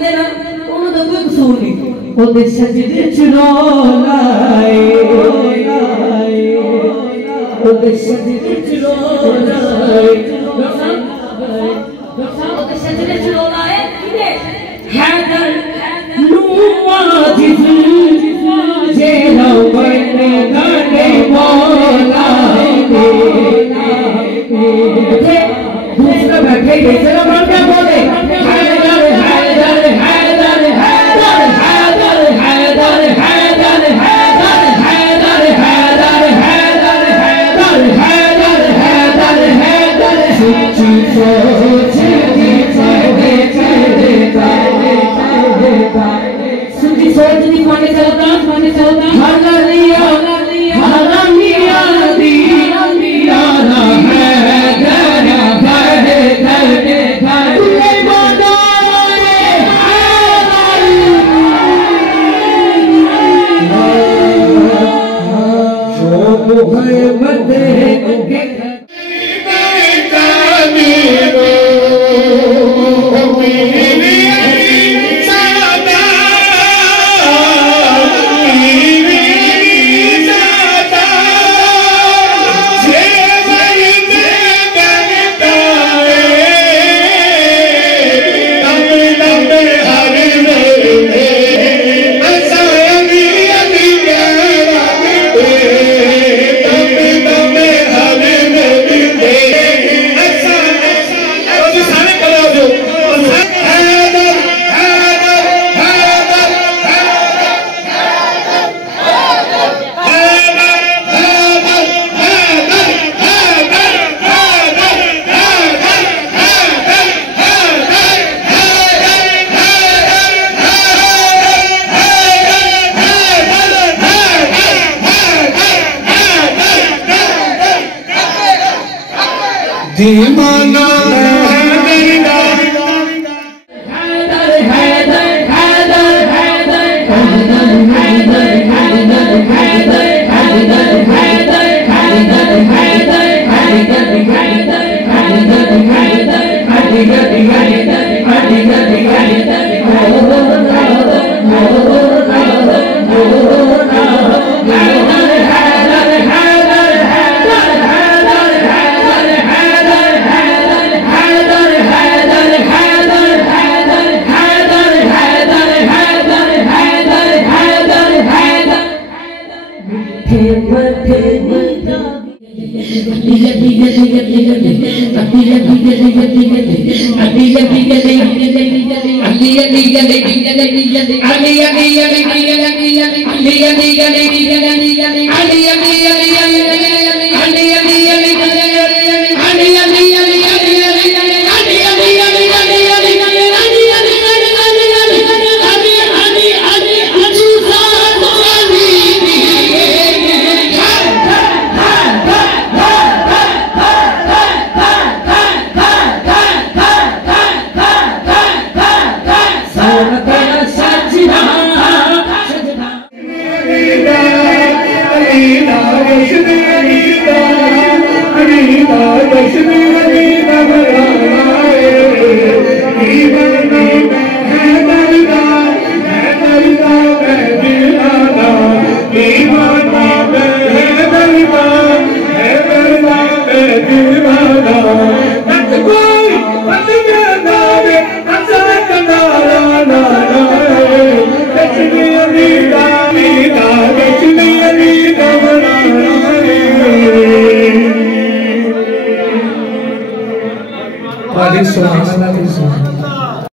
आंदे ना उन्हों दा कोई कसूर नहीं ओदे सजदे च रोलाए ओदे सजदे च रोलाए ओदे सजदे च रोलाए किने हैदर नूआजिज जेरा बने गाने मौला दूसरा बैठे ही चलो बोल क्या बोले हैदर हैदर हैदर हैदर हैदर हैदर हैदर हैदर हैदर हैदर हैदर हैदर हैदर हैदर सच्ची सोच सच्ची सोच नहीं माने चलता हर लिया दियाना दीवाना सुभान अल्लाह।